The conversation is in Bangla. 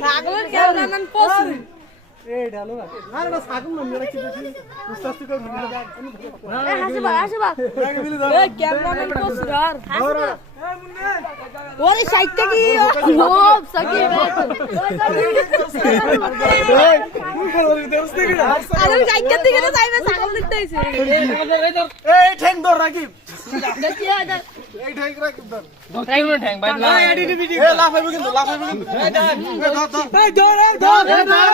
ছাগলের ক্যামেরা নান পছন্দ এই ডালো না না ছাগল না মেরা কি দেখি উস্তাদ করে এ হাসিবা হাসিবা এ ক্যামেরা নান পছন্দ আর হাসিবা এ মুন্নে ওরে সাইডটা কি ও সাকি আমি সাইডটা দিকে না যাইবে ছাগল দেখতে আইছে এই ঠ্যাং ধর রাকিব দেখি আদা এই ঠ্যাং রাকিব ধর ঠ্যাং না ঠ্যাং ভাই না এ লাফাইবে কিন্তু এই ধর এই ধর এই ধর